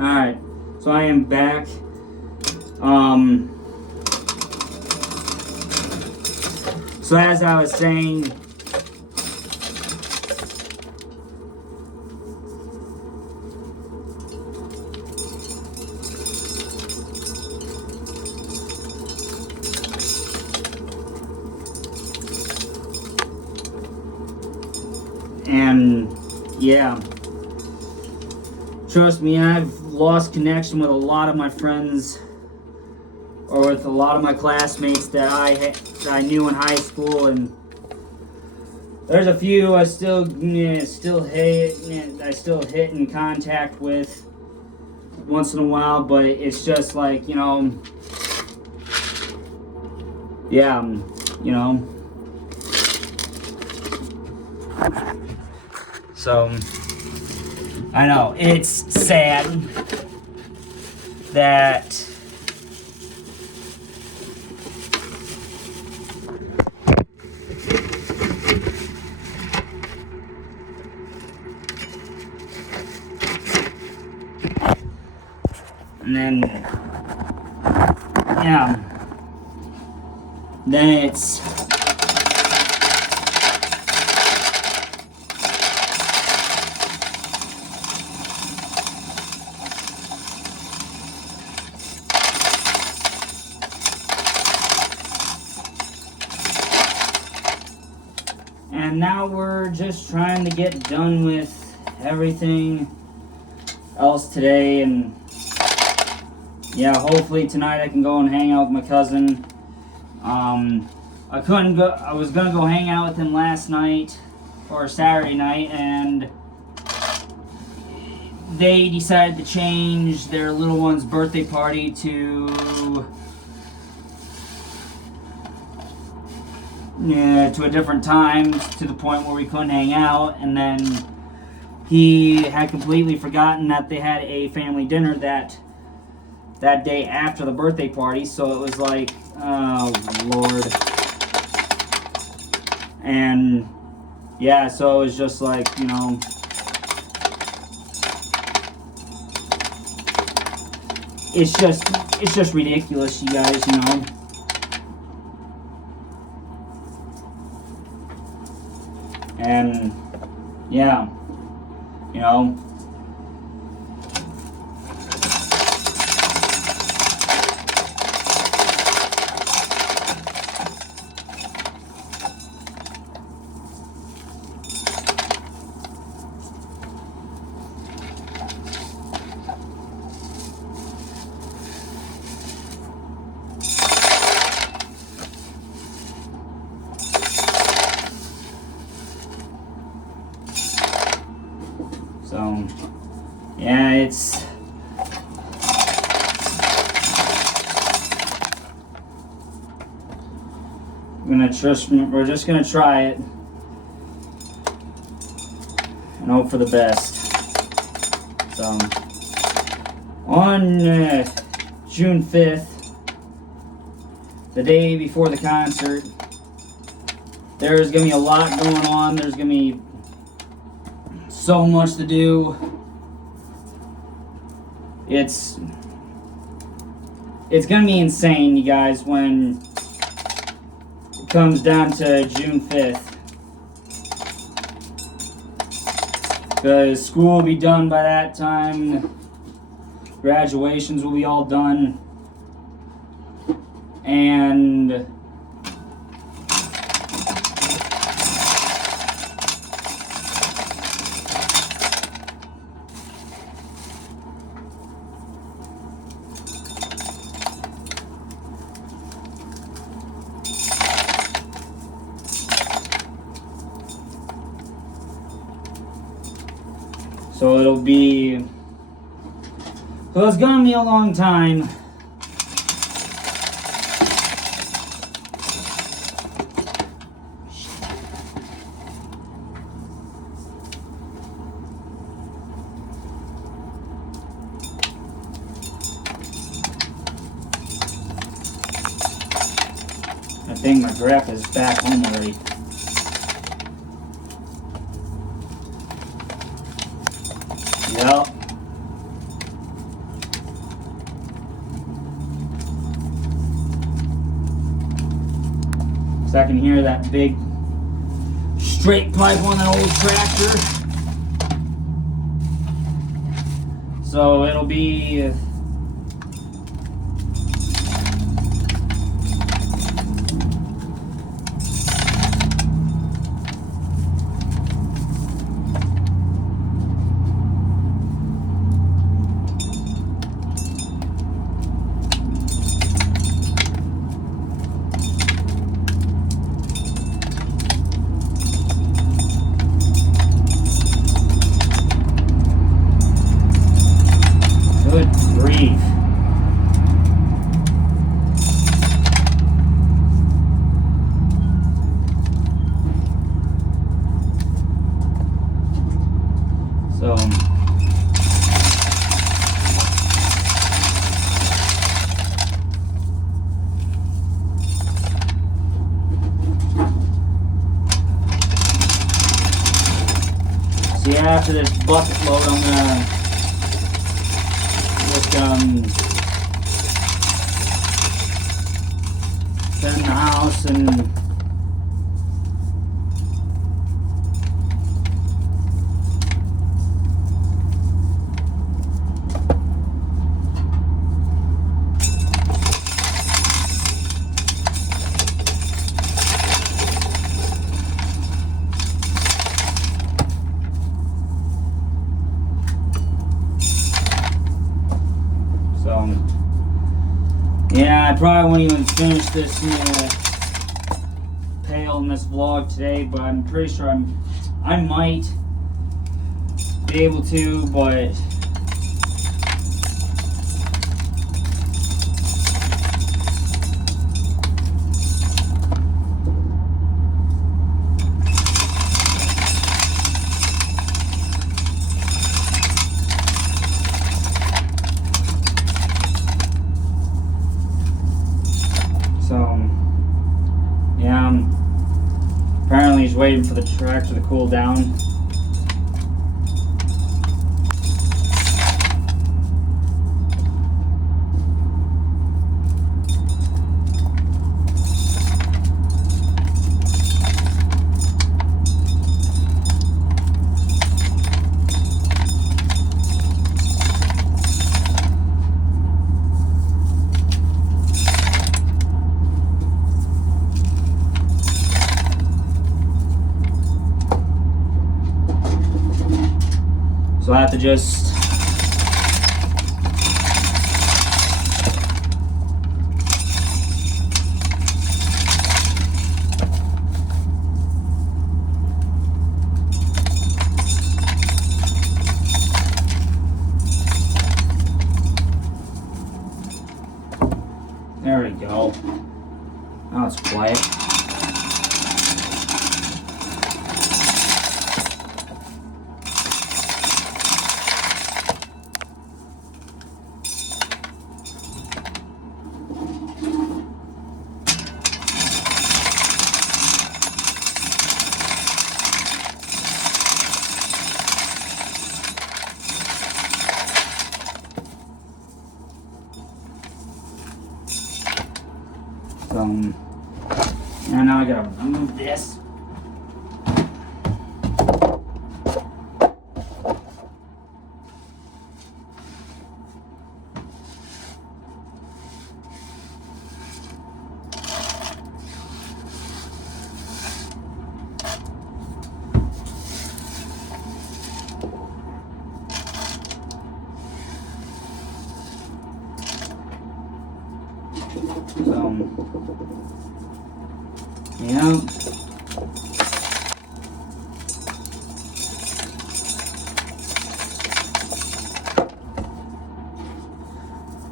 Alright, so I am back. Um, so as I was saying, and yeah, trust me, I've lost connection with a lot of my friends, or with a lot of my classmates that I knew in high school, and there's a few I still hit in contact with once in a while, but it's just like, yeah, so I know it's sad that and then yeah, then it's and now we're just trying to get done with everything else today, and yeah, hopefully tonight I can go and hang out with my cousin. I couldn't go. I was gonna go hang out with him last night or Saturday night, and they decided to change their little one's birthday party to a different time, to the point where we couldn't hang out. And then he had completely forgotten that they had a family dinner that day after the birthday party, so it was like, oh Lord. And yeah, so it was just like, it's just ridiculous, you guys, and yeah, so yeah, it's we're just gonna try it and hope for the best. So on June 5th, the day before the concert, there's gonna be a lot going on. There's gonna be so much to do. It's gonna be insane, you guys, when it comes down to June 5th. Because school will be done by that time. Graduations will be all done. And so it's gonna be a long time. I think my grandpa is back home already. Yep. So I can hear that big straight pipe on that old tractor. So it'll be good grief. So see, after this bucket load, I'm gonna just sit in the house and yeah, I probably won't even finish this pail in this vlog today, but I'm pretty sure I might be able to, but yeah, apparently he's waiting for the tractor to cool down. So I have to just there we go. Now it's quiet. And now I gotta remove this. Yeah.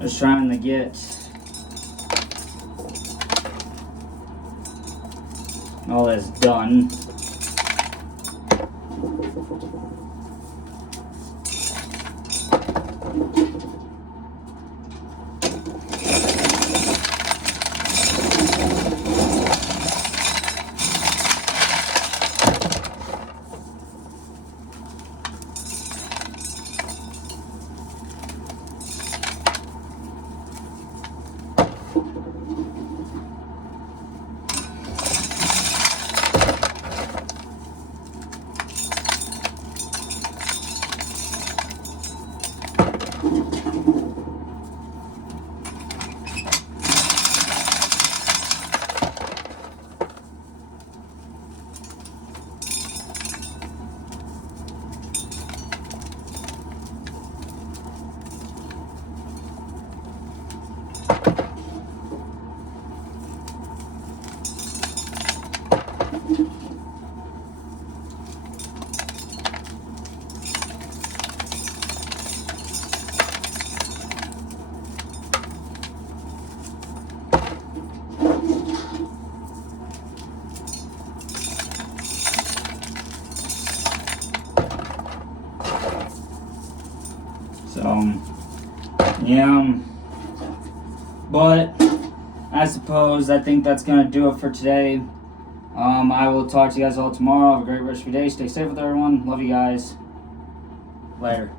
Just trying to get all this done. Yeah. But I think that's gonna do it for today. I will talk to you guys all tomorrow. Have a great rest of your day. Stay safe with everyone. Love you guys. Later.